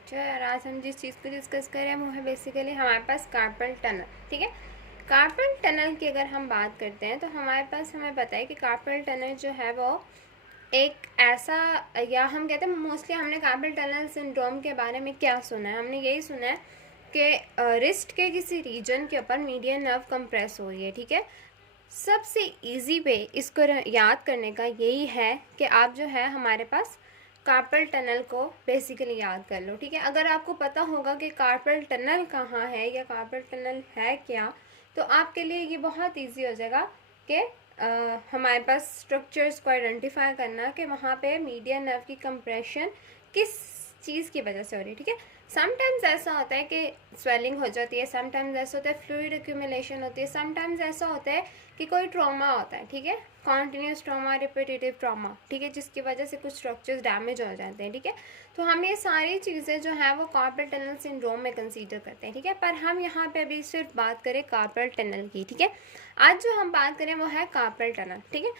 Lecture और आज हम जिस चीज़ को डिस्कस कर रहे हैं वो है बेसिकली हमारे पास कार्पल टनल। ठीक है, कार्पल टनल की अगर हम बात करते हैं तो हमारे पास हमें पता है कि कार्पल टनल जो है वो एक ऐसा, या हम कहते हैं मोस्टली हमने कार्पल टनल सिंड्रोम के बारे में क्या सुना है, हमने यही सुना है कि रिस्ट के किसी रीजन के ऊपर मीडियन नर्व कंप्रेस हो रही है। ठीक है, सबसे इजी वे इसको याद करने का यही है कि आप जो है हमारे पास कार्पल टनल को बेसिकली याद कर लो। ठीक है, अगर आपको पता होगा कि कार्पल टनल कहाँ है या कार्पल टनल है क्या, तो आपके लिए ये बहुत इजी हो जाएगा कि हमारे पास स्ट्रक्चर्स को आइडेंटिफाई करना कि वहाँ पे मीडियन नर्व की कंप्रेशन किस चीज़ की वजह से हो रही है। ठीक है, समटाइम्स ऐसा होता है कि स्वेलिंग हो जाती है, समटाइम्स ऐसा होता है फ्लूइड एक्यूमुलेशन होती है, समटाइम्स ऐसा होता है कि कोई ट्रॉमा होता है। ठीक है, कॉन्टीन्यूस ट्रॉमा, रिपीटेटिव ट्रॉमा, ठीक है, जिसकी वजह से कुछ स्ट्रक्चर्स डैमेज हो जाते हैं। ठीक है, तो हम ये सारी चीज़ें जो है वो कार्पल टनल सिंड्रोम में कंसीडर करते हैं। ठीक है, पर हम यहाँ पे अभी सिर्फ बात करें कार्पल टनल की। ठीक है, आज जो हम बात करें वो है कार्पल टनल। ठीक है,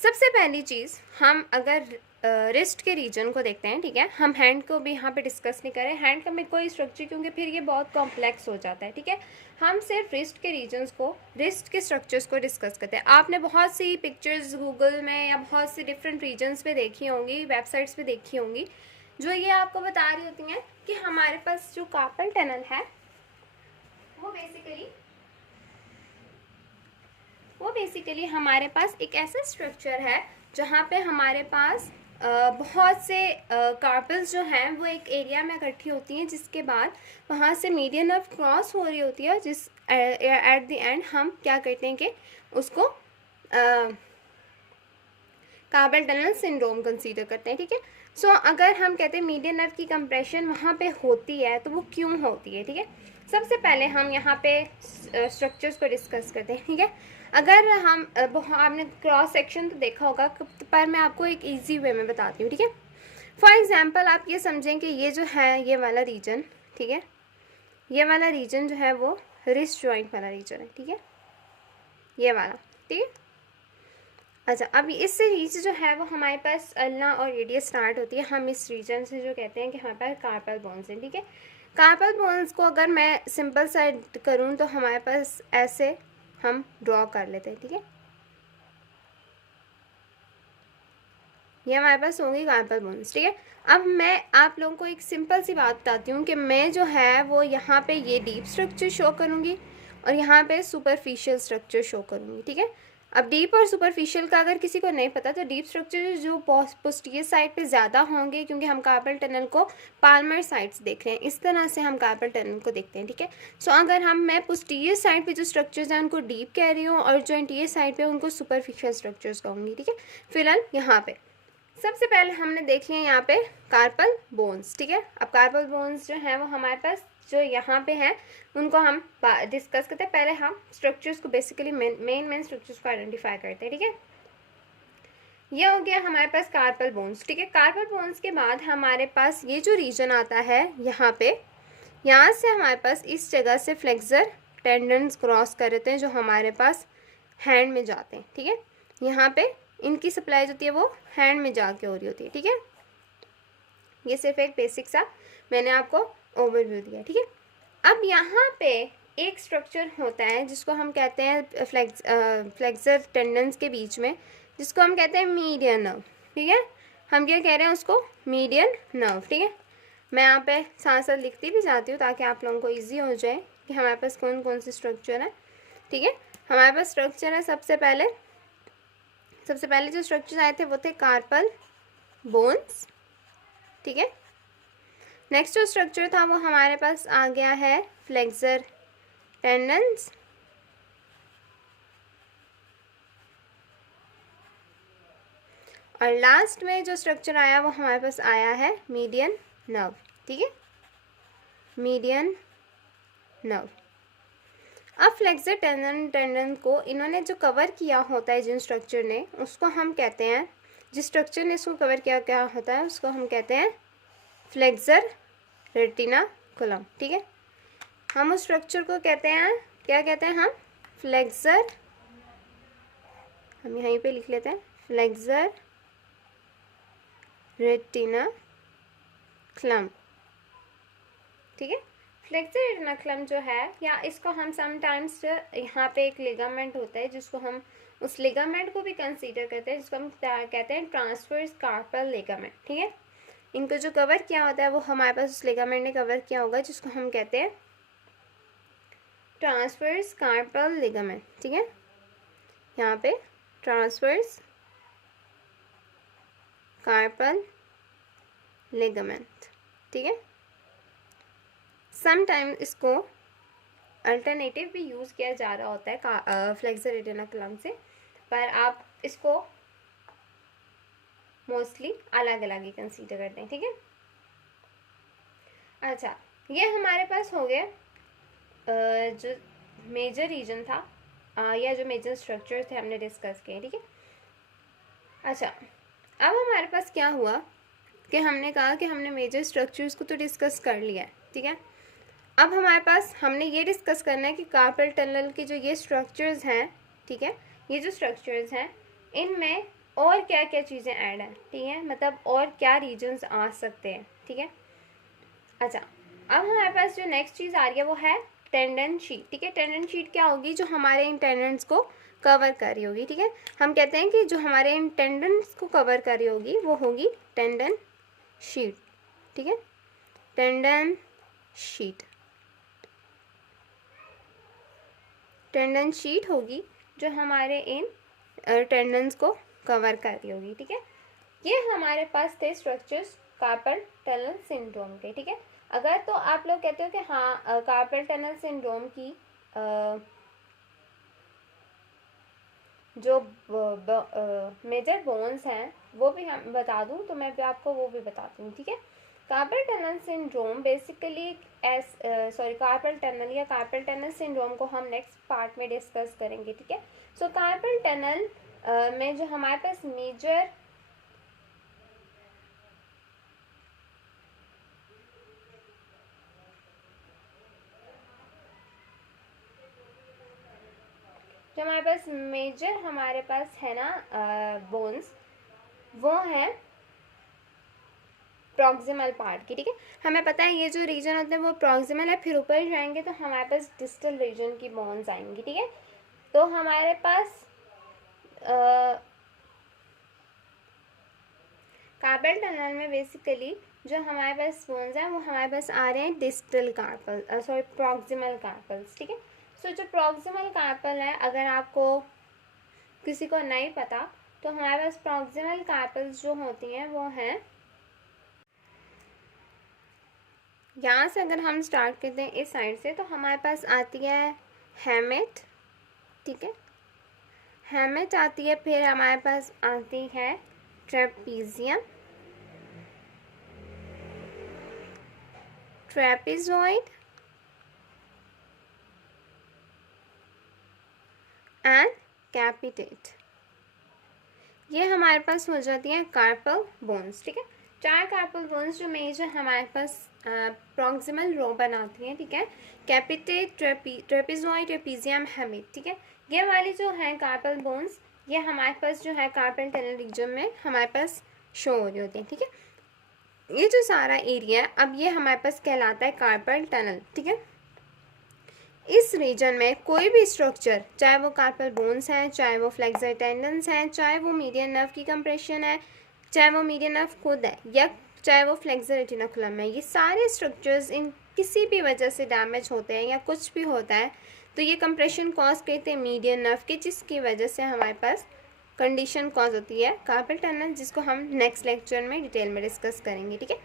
सबसे पहली चीज़ हम अगर रिस्ट के रीजन को देखते हैं। ठीक है, हम हैंड को भी यहाँ पे डिस्कस नहीं करें, हैंड का में कोई स्ट्रक्चर, क्योंकि फिर ये बहुत कॉम्प्लेक्स हो जाता है। ठीक है, हम सिर्फ रिस्ट के रीजन्स को, रिस्ट के स्ट्रक्चर्स को डिस्कस करते हैं। आपने बहुत सी पिक्चर्स गूगल में या बहुत सी डिफरेंट रीजन्स पे देखी होंगी, वेबसाइट्स पे देखी होंगी, जो ये आपको बता रही होती हैं कि हमारे पास जो कार्पल टनल है वो बेसिकली हमारे पास एक ऐसा स्ट्रक्चर है जहाँ पे हमारे पास बहुत से कार्पल्स जो हैं वो एक एरिया में इकट्ठी होती हैं, जिसके बाद वहाँ से मीडियन नर्व क्रॉस हो रही होती है, जिस एट द एंड हम क्या करते हैं कि उसको कार्पल टनल सिंड्रोम कंसीडर करते हैं। ठीक है, सो अगर हम कहते हैं मीडियन नर्व की कंप्रेशन वहाँ पे होती है तो वो क्यों होती है। ठीक है, सबसे पहले हम यहाँ पे स्ट्रक्चर्स को डिस्कस करते हैं। ठीक है, अगर हम आपने क्रॉस सेक्शन तो देखा होगा, पर मैं आपको एक इजी वे में बताती हूँ। ठीक है, फॉर एग्जांपल आप ये समझें कि ये जो है ये वाला रीजन, ठीक है, ये वाला रीजन जो है वो रिस्ट जॉइंट वाला रीजन है। ठीक है, ये वाला, ठीक है। अच्छा, अब इस रीज जो है वो हमारे पास अल्ना और रेडियस स्टार्ट होती है, हम इस रीजन से जो कहते हैं कि हमारे पास कार्पल बोन्स हैं। ठीक है, कार्पल बोन्स को अगर मैं सिंपल साइड करूँ तो हमारे पास ऐसे हम ड्रॉ कर लेते हैं। ठीक है, ये हमारे पास होंगी कार्पल बोन्स। ठीक है, अब मैं आप लोगों को एक सिंपल सी बात बताती हूँ कि मैं जो है वो यहाँ पे ये डीप स्ट्रक्चर शो करूँगी और यहाँ पे सुपरफिशियल स्ट्रक्चर शो करूँगी। ठीक है, अब डीप और सुपरफिशियल का अगर किसी को नहीं पता तो डीप स्ट्रक्चर जो पोस्टीरियर साइड पे ज़्यादा होंगे, क्योंकि हम कार्पल टनल को पाल्मर साइड्स देख रहे हैं, इस तरह से हम कार्पल टनल को देखते हैं। ठीक है, सो अगर मैं पोस्टीरियर साइड पे जो स्ट्रक्चर्स हैं उनको डीप कह रही हूँ और जो इंटीरियर साइड पे उनको सुपरफिशियल स्ट्रक्चर्स कहूँगी। ठीक है, फिलहाल यहाँ पे सबसे पहले हमने देख लिया यहाँ पे कार्पल बोन्स। ठीक है, अब कार्पल बोन्स जो हैं वो हमारे पास जो यहाँ पे हैं उनको हम डिस्कस करते हैं। पहले हम स्ट्रक्चर्स को बेसिकली मेन स्ट्रक्चर्स को आइडेंटिफाई करते हैं। ठीक है, ये हो गया हमारे पास कार्पल बोन्स। ठीक है, कार्पल बोन्स के बाद हमारे पास ये जो रीजन आता है यहाँ पे, यहाँ से हमारे पास इस जगह से फ्लेक्सर टेंडन्स क्रॉस कर देते हैं जो हमारे पास हैंड में जाते हैं। ठीक है, यहाँ पे इनकी सप्लाई जो होती है वो हैंड में जाके हो रही होती है। ठीक है, ये सिर्फ एक बेसिक सा मैंने आपको ओवरव्यू दिया। ठीक है, अब यहाँ पे एक स्ट्रक्चर होता है जिसको हम कहते हैं फ्लेक्सर टेंडन्स के बीच में, जिसको हम कहते हैं मीडियन नर्व। ठीक है, हम क्या कह रहे हैं उसको, मीडियन नर्व। ठीक है, मैं यहाँ पे साथ साथ लिखती भी जाती हूँ ताकि आप लोगों को ईजी हो जाए कि हमारे पास कौन कौन से स्ट्रक्चर है। ठीक है, हमारे पास स्ट्रक्चर है, सबसे पहले जो स्ट्रक्चर आए थे वो थे कार्पल बोन्स। ठीक है, नेक्स्ट जो स्ट्रक्चर था वो हमारे पास आ गया है फ्लेक्सर टेंडन्स, और लास्ट में जो स्ट्रक्चर आया वो हमारे पास आया है मीडियन नर्व। ठीक है, मीडियन नर्व। अब फ्लेक्सर टेंडन को इन्होंने जो कवर किया होता है, जिन स्ट्रक्चर ने, उसको हम कहते हैं, जिस स्ट्रक्चर ने इसको कवर किया क्या होता है उसको हम कहते हैं फ्लेक्सर रेटिनाकुलम। ठीक है, हम उस स्ट्रक्चर को कहते हैं, क्या कहते हैं हम, फ्लेक्सर, हम यहीं पे लिख लेते हैं फ्लेक्सर रेटिनाकुलम। ठीक है। फ्लेक्सर रेटिनकुलम जो है, या इसको हम समटाइम्स यहाँ पे एक लिगामेंट होता है जिसको हम उस लिगामेंट को भी कंसीडर करते हैं, जिसको हम कहते हैं ट्रांसवर्स कार्पल लिगामेंट। ठीक है, इनको जो कवर किया होता है वो हमारे पास उस लिगामेंट ने कवर किया होगा, जिसको हम कहते हैं ट्रांसवर्स कार्पल लिगामेंट। ठीक है, यहाँ पे ट्रांसवर्स कार्पल लिगामेंट। ठीक है, समटाइम इसको अल्टरनेटिव भी यूज़ किया जा रहा होता है फ्लेक्सर रेटिनकुलम से, पर आप इसको मोस्टली अलग अलग ही कंसीडर करते हैं। ठीक है, अच्छा, ये हमारे पास हो गया जो मेजर रीजन था या जो मेजर स्ट्रक्चर थे हमने डिस्कस किए। ठीक है, अच्छा, अब हमारे पास क्या हुआ कि हमने कहा कि हमने मेजर स्ट्रक्चर्स को तो डिस्कस कर लिया है। ठीक है, अब हमारे पास हमने ये डिस्कस करना है कि कार्पल टनल के जो ये स्ट्रक्चर्स हैं, ठीक है, ये जो स्ट्रक्चर्स हैं इनमें और क्या क्या चीज़ें ऐड हैं। ठीक है, मतलब और क्या रीजन्स आ सकते हैं। ठीक है, अच्छा, अब हमारे पास जो नेक्स्ट चीज़ आ रही है वो है टेंडन शीट। ठीक है, टेंडन शीट क्या होगी? जो हमारे इन टेंडन्स को कवर कर रही होगी। ठीक है, हम कहते हैं कि जो हमारे इन टेंडन्स को कवर कर रही होगी वो होगी टेंडन शीट। ठीक है, टेंडन शीट, टेंडन शीट होगी जो हमारे इन टेंडन्स को कवर कर रही होगी। ठीक है, ये हमारे पास थे स्ट्रक्चर्स कार्पल टनल सिंड्रोम के। ठीक है, अगर तो आप लोग कहते हो कि हाँ कार्पल टनल सिंड्रोम की जो मेजर बोन्स हैं वो भी हम बता दूं तो मैं भी आपको वो भी बताती हूँ। ठीक है, carpal tunnel syndrome basically carpal tunnel या कार्पल टनल सिंड्रोम को हम नेक्स्ट पार्ट में डिस्कस करेंगे। ठीक है, सो कार्पल टनल में जो हमारे पास मेजर हमारे पास है ना बोन्स, वो है प्रॉक्सिमल पार्ट की। ठीक है, हमें पता है ये जो रीजन होते हैं वो प्रॉक्सिमल है, फिर ऊपर जाएंगे तो हमारे पास डिस्टल रीजन की बोन्स आएंगी। ठीक है, तो हमारे पास कार्पल टनल में बेसिकली जो हमारे पास बोन्स हैं वो हमारे पास आ रहे हैं डिस्टल कार्पल प्रॉक्सिमल कार्पल्स। ठीक है, सो जो प्रॉक्सिमल कार्पल है, अगर आपको किसी को नहीं पता तो हमारे पास प्रॉक्सिमल कार्पल्स जो होती हैं वो हैं, यहाँ से अगर हम स्टार्ट करते हैं इस साइड से तो हमारे पास आती है हेमेट। ठीक है, हेमेट आती है, फिर हमारे पास आती है ट्रेपीजियम, ट्रेपेजॉइड एंड कैपिटेट। ये हमारे पास हो जाती है कार्पल बोन्स। ठीक है, चार कार्पल बोन्स जो मेजर हमारे पास प्रॉक्सिमल रो बनाती हैं। ठीक है, कैपिटेट, ट्रेपेजॉइड, ट्रेपीजियम, हेमेट। ठीक है, ये वाली जो है कार्पल बोन्स ये हमारे पास जो है कार्पल टनल रीजन में हमारे पास शो हो रही होती है। ठीक है, ये जो सारा एरिया अब ये हमारे पास कहलाता है कार्पल टनल। ठीक है, इस रीजन में कोई भी स्ट्रक्चर, चाहे वो कार्पल बोन्स हैं, चाहे वो फ्लेक्सर टेंडन्स हैं, चाहे वो मीडियन नर्व की कंप्रेशन है, चाहे वो मीडियन नर्व खुद है, या चाहे वो फ्लेक्सर रेटिनकुलम है, ये सारे स्ट्रक्चर्स इन किसी भी वजह से डैमेज होते हैं या कुछ भी होता है तो ये कंप्रेशन कॉज करते हैं मीडियन नर्व की, जिसकी वजह से हमारे पास कंडीशन कॉज होती है कार्पल टनल, जिसको हम नेक्स्ट लेक्चर में डिटेल में डिस्कस करेंगे। ठीक है,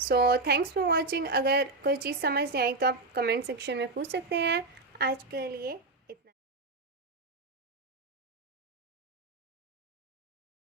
सो थैंक्स फॉर वॉचिंग। अगर कोई चीज़ समझ नहीं आई तो आप कमेंट सेक्शन में पूछ सकते हैं। आज के लिए